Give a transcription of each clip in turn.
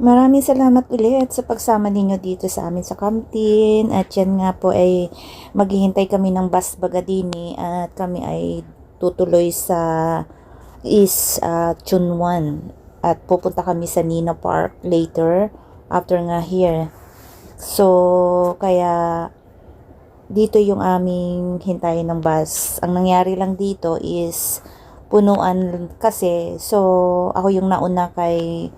Maraming salamat ulit sa pagsama ninyo dito sa amin sa Camtin. At yan nga po ay maghihintay kami ng bus Bagadini at kami ay tutuloy sa Chunwan. At pupunta kami sa Nina Park later after nga here. So, kaya dito yung aming hintayin ng bus. Ang nangyari lang dito is punuan kasi. So, ako yung nauna kay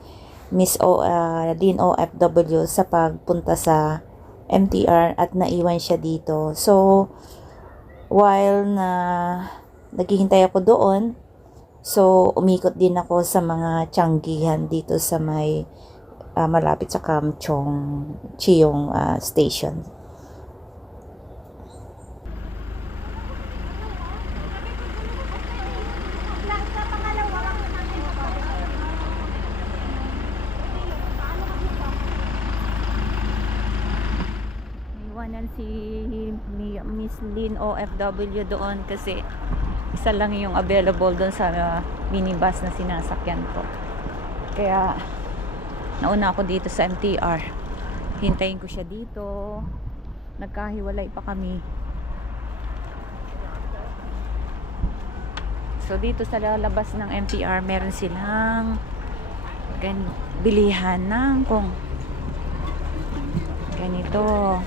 Dean OFW sa pagpunta sa MTR at naiwan siya dito. So, while na naghihintay ako doon, so umikot din ako sa mga tiyanggihan dito sa may malapit sa Kamchong Chiyong station. Iwanan si Miss Lynn OFW doon kasi isa lang yung available doon sa minibus na sinasakyan ko. Kaya nauna ako dito sa MTR. Hintayin ko siya dito. Nagkahiwalay pa kami. So dito sa labas ng MTR meron silang bilihan ng kung ganito.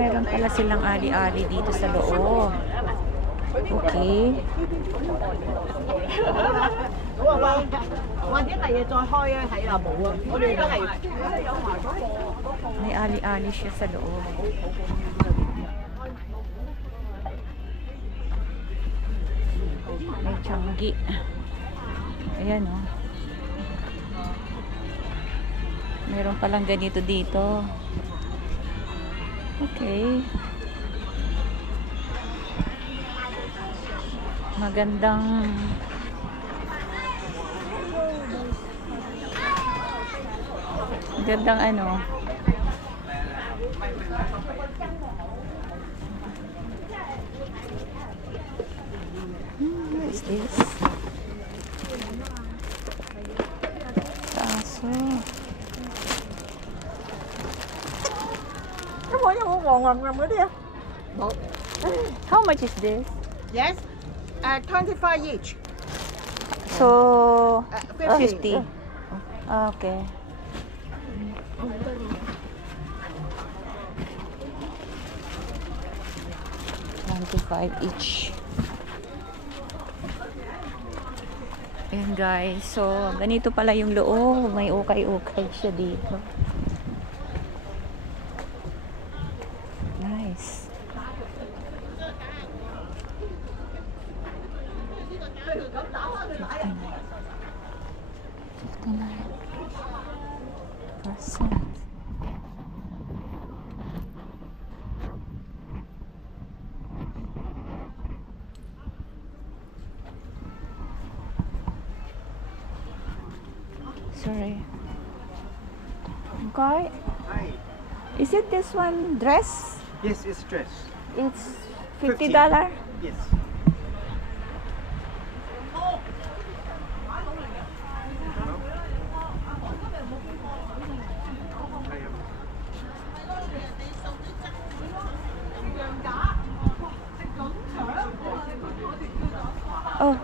Meron pala silang ali-ali dito sa loob. Okay. May ali-ali siya sa loob. May tiyanggi. Ayan o. Meron palang ganito dito. Okay. Magandang ano. What is this? Kaso. How much is this? Yes, 25 each. So, 50. 50. Okay. $25 each. Ayan guys. So, ganito pala yung loob. May ukay-ukay siya dito. Nice. $59. Sorry. Okay. Is it this one dress? Yes, it's dress. It's $50? Yes. Oh.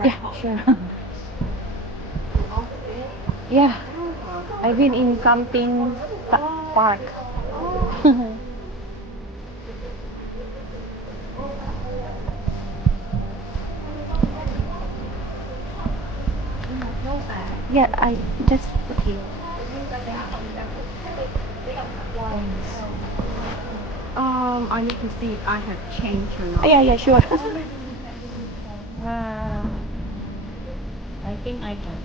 Yeah, sure. Yeah, I've been in something park. Yeah, I just okay. I need to see if I have changed or not. Yeah, yeah, sure. I think I can.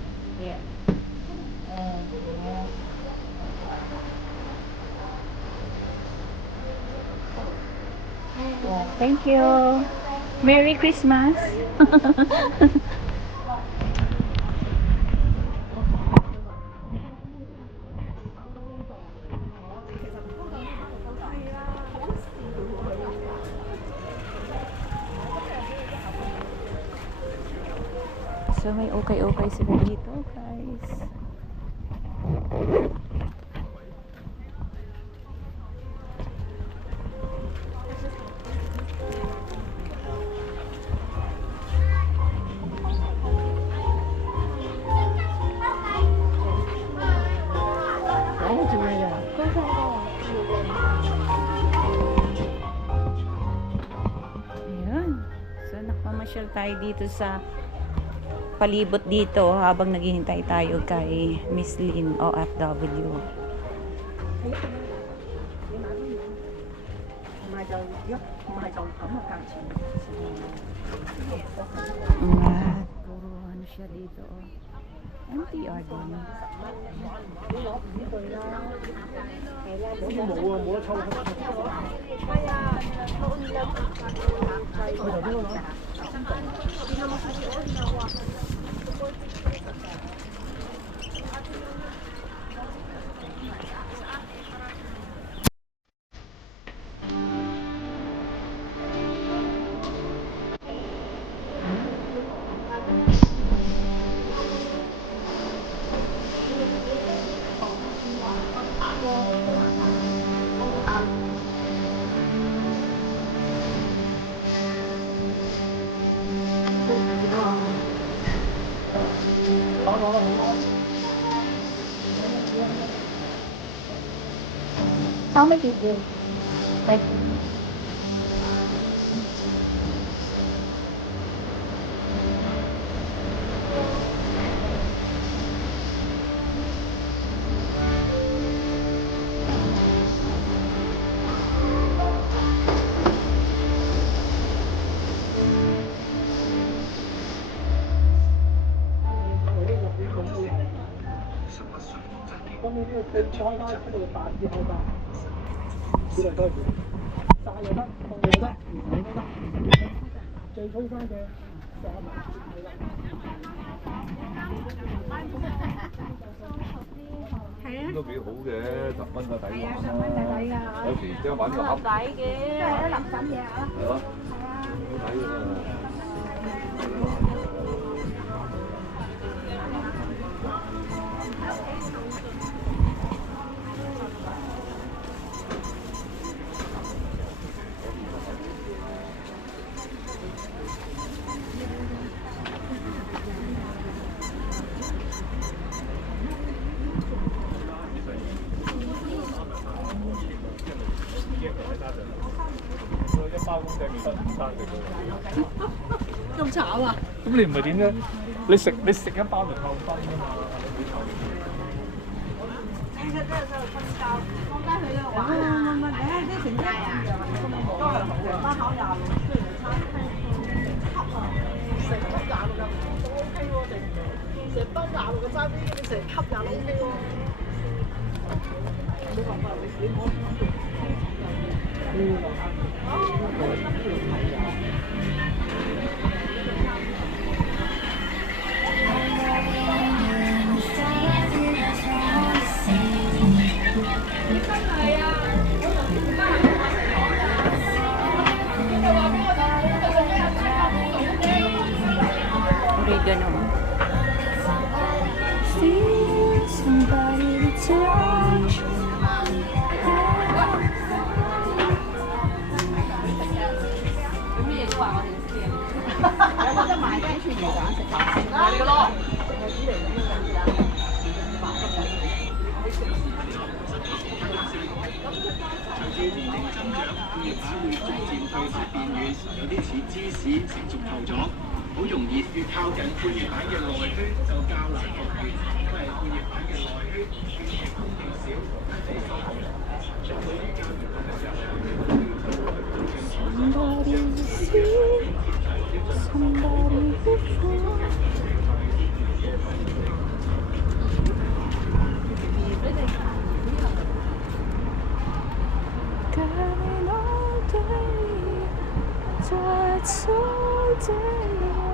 Yeah. Thank you. Merry Christmas. So may okay sila dito, guys. Ayan. So nakpamasyal tayo dito sa palibot dito habang naghihintay tayo kay Miss Lynn OFW. Puro ano siya dito. MTR din. How much is it? Like都幾好嘅，10蚊個抵玩啦。有時即係玩個盒，抵嘅，即係一諗緊嘢啊。係咯，好抵㗎。一包公仔麵得午餐食㗎。咁慘啊！咁你唔係點啫？你食一包就扣分㗎嘛。oregano. Feel somebody to touch. Somebody see, somebody before. Coming all day, that's all day.